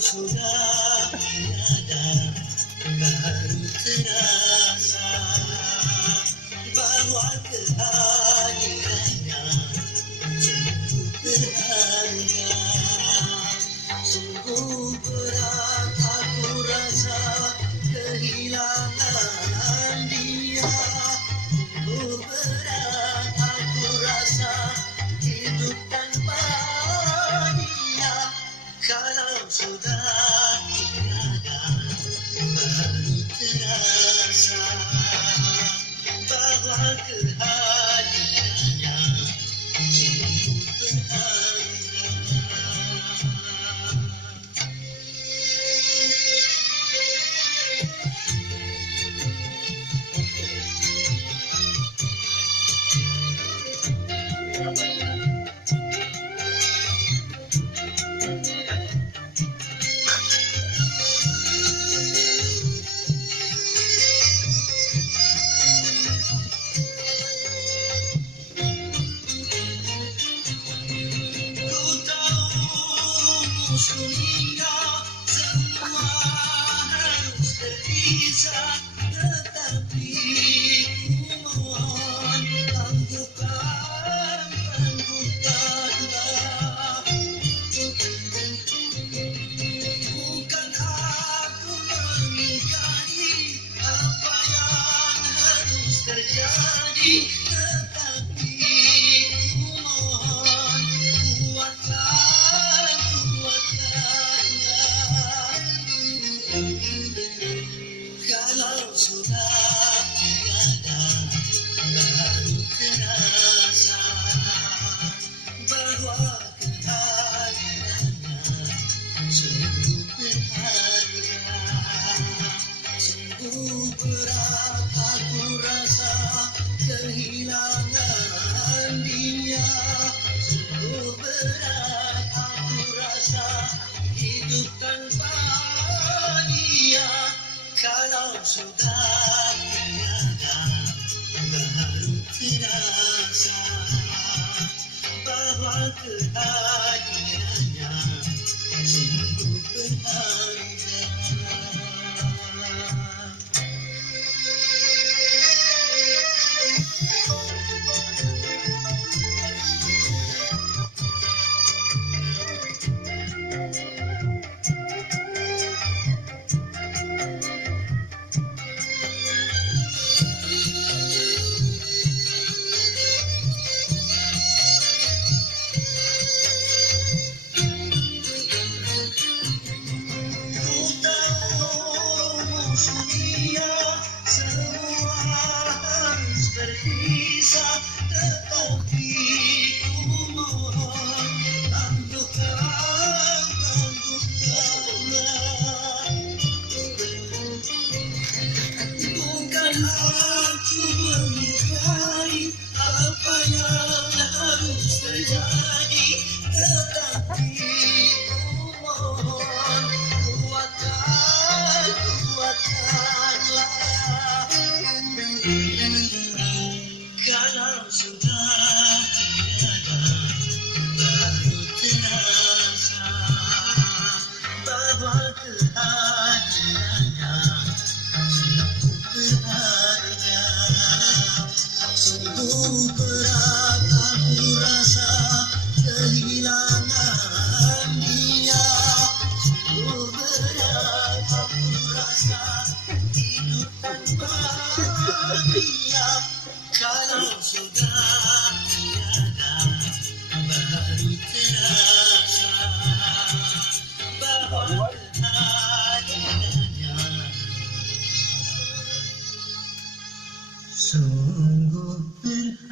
sudah tiada baru terasa bahwa kehadirannya sungguh berharga. Sungguh berat aku rasa kehilangan dia. Sungguh berat aku rasa hidup tanpa dia. Kalau sudah tiada baru terasa bahwa kehadirannya sungguh berharga. Dunia semua harus berpisah, tetapi ku mohon tangguhkanlah. Bukan aku mengingkari apa yang harus terjadi, tetapi ku mohon kuatkan. Kalau sudah tiada baru terasa bahwa kehadirannya sungguh berharga. Sungguh berat aku rasa kehilangan dia. Sungguh berat aku rasa hidup tanpa dia. Kalau sudah tiada baru terasa bahwa kehadirannya sungguh berharga. Dunia semua harus berpisah, tetapi ku mohon tangguhkanlah. Bukan aku mengingkari apa yang harus terjadi, tetapi ku mohon kuatkanlah. Kalau sudah tiada baru terasa bahwa kehadirannya sungguh berharga. Sungguh berat aku rasa kehilangan dia. Sungguh berat aku rasa hidup tanpa dia. Kalau sudah tiada baru terasa bahwa kehadirannya sungguh berharga.